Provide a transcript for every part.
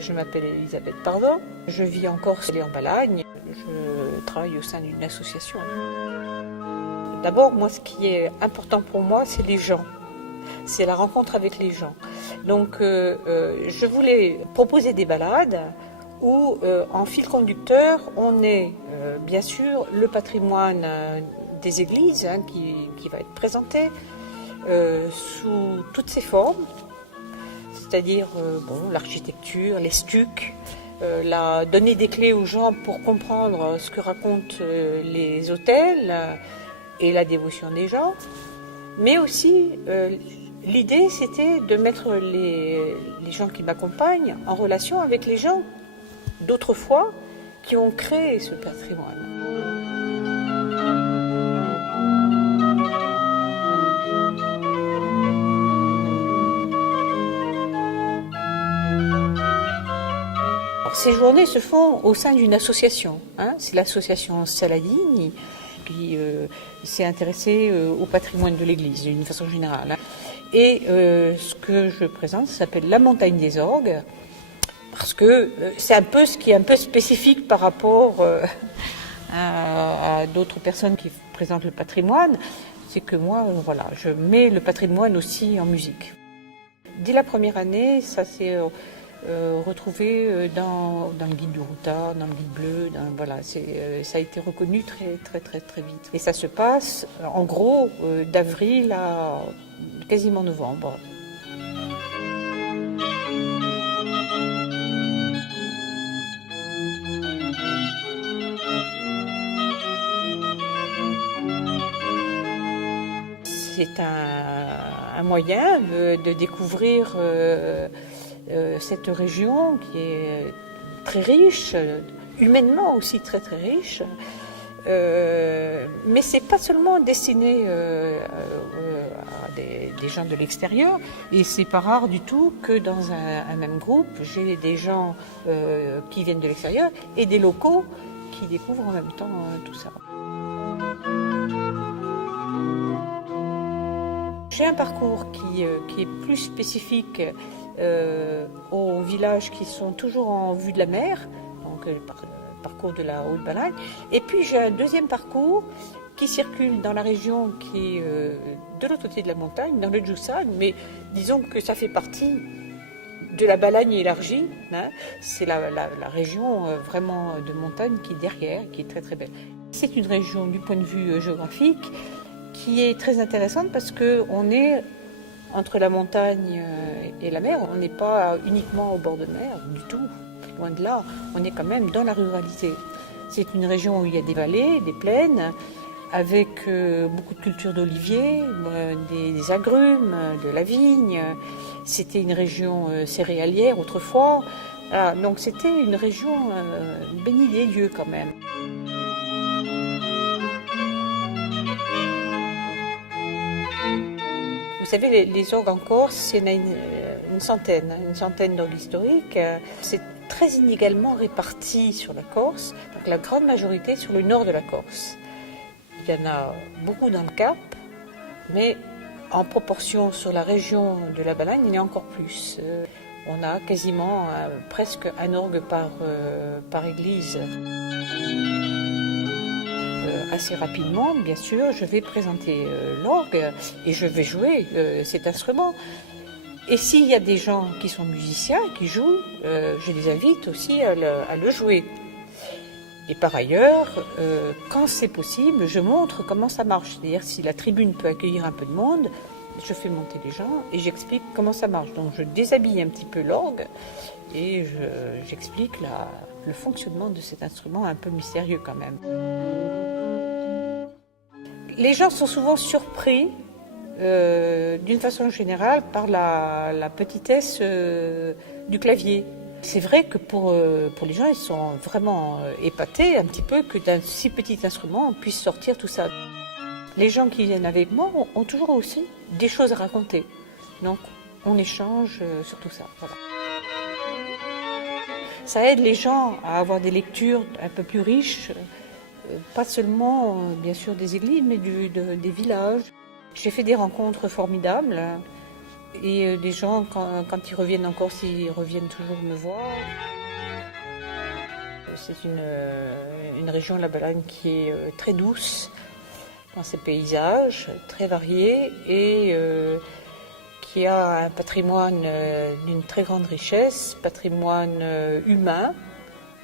Je m'appelle Elisabeth Pardot, je vis en Corse et en Balagne. Je travaille au sein d'une association. D'abord, moi, ce qui est important pour moi, c'est les gens. C'est la rencontre avec les gens. Donc, je voulais proposer des balades où, en fil conducteur, on est bien sûr le patrimoine des églises qui va être présenté sous toutes ses formes, c'est-à-dire l'architecture, les stucs, donner des clés aux gens pour comprendre ce que racontent les autels et la dévotion des gens. Mais aussi, l'idée, c'était de mettre les gens qui m'accompagnent en relation avec les gens d'autrefois qui ont créé ce patrimoine. Alors, ces journées se font au sein d'une association. C'est l'association Saladini qui s'est intéressée au patrimoine de l'Église d'une façon générale. Et ce que je présente, ça s'appelle La Montagne des Orgues, parce que c'est un peu ce qui est un peu spécifique par rapport à d'autres personnes qui présentent le patrimoine, c'est que moi, je mets le patrimoine aussi en musique. Dès la première année, ça s'est retrouvé dans le guide du Routa, dans le guide bleu, ça a été reconnu très vite. Et ça se passe en gros d'avril à quasiment novembre. C'est un moyen de découvrir cette région qui est très riche, humainement aussi très riche. Mais c'est pas seulement destiné à des gens de l'extérieur, et c'est pas rare du tout que dans un même groupe, j'ai des gens qui viennent de l'extérieur et des locaux qui découvrent en même temps tout ça. J'ai un parcours qui est plus spécifique aux villages qui sont toujours en vue de la mer, donc le parcours de la Haute-Balagne. Et puis j'ai un deuxième parcours qui circule dans la région qui est de l'autre côté de la montagne, dans le Djoussan, mais disons que ça fait partie de la Balagne élargie. C'est la région vraiment de montagne qui est derrière, qui est très belle. C'est une région du point de vue géographique qui est très intéressante parce qu'on est entre la montagne et la mer. On n'est pas uniquement au bord de mer du tout, loin de là. On est quand même dans la ruralité. C'est une région où il y a des vallées, des plaines, avec beaucoup de cultures d'oliviers, des agrumes, de la vigne. C'était une région céréalière autrefois. Voilà, donc c'était une région bénie des dieux quand même. Vous savez, les orgues en Corse, il y en a une centaine d'orgues historiques. C'est très inégalement réparti sur la Corse, donc la grande majorité sur le nord de la Corse. Il y en a beaucoup dans le Cap, mais en proportion sur la région de la Balagne, il y en a encore plus. On a quasiment presque un orgue par église. Assez rapidement, bien sûr, je vais présenter l'orgue et je vais jouer cet instrument. Et s'il y a des gens qui sont musiciens, qui jouent, je les invite aussi à le jouer. Et par ailleurs, quand c'est possible, je montre comment ça marche. C'est-à-dire si la tribune peut accueillir un peu de monde, je fais monter les gens et j'explique comment ça marche. Donc je déshabille un petit peu l'orgue et j'explique le fonctionnement de cet instrument un peu mystérieux quand même. Les gens sont souvent surpris, d'une façon générale, par la petitesse du clavier. C'est vrai que pour les gens, ils sont vraiment épatés un petit peu que d'un si petit instrument, on puisse sortir tout ça. Les gens qui viennent avec moi ont toujours aussi des choses à raconter. Donc, on échange sur tout ça. Voilà. Ça aide les gens à avoir des lectures un peu plus riches, pas seulement, bien sûr, des églises, mais des villages. J'ai fait des rencontres formidables Et les gens, quand ils reviennent en Corse, ils reviennent toujours me voir. C'est une région, la Balagne, qui est très douce dans ses paysages, très variés et qui a un patrimoine d'une très grande richesse, patrimoine humain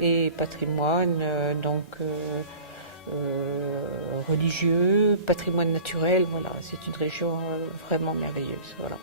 et patrimoine religieux, patrimoine naturel. Voilà, c'est une région vraiment merveilleuse. Voilà.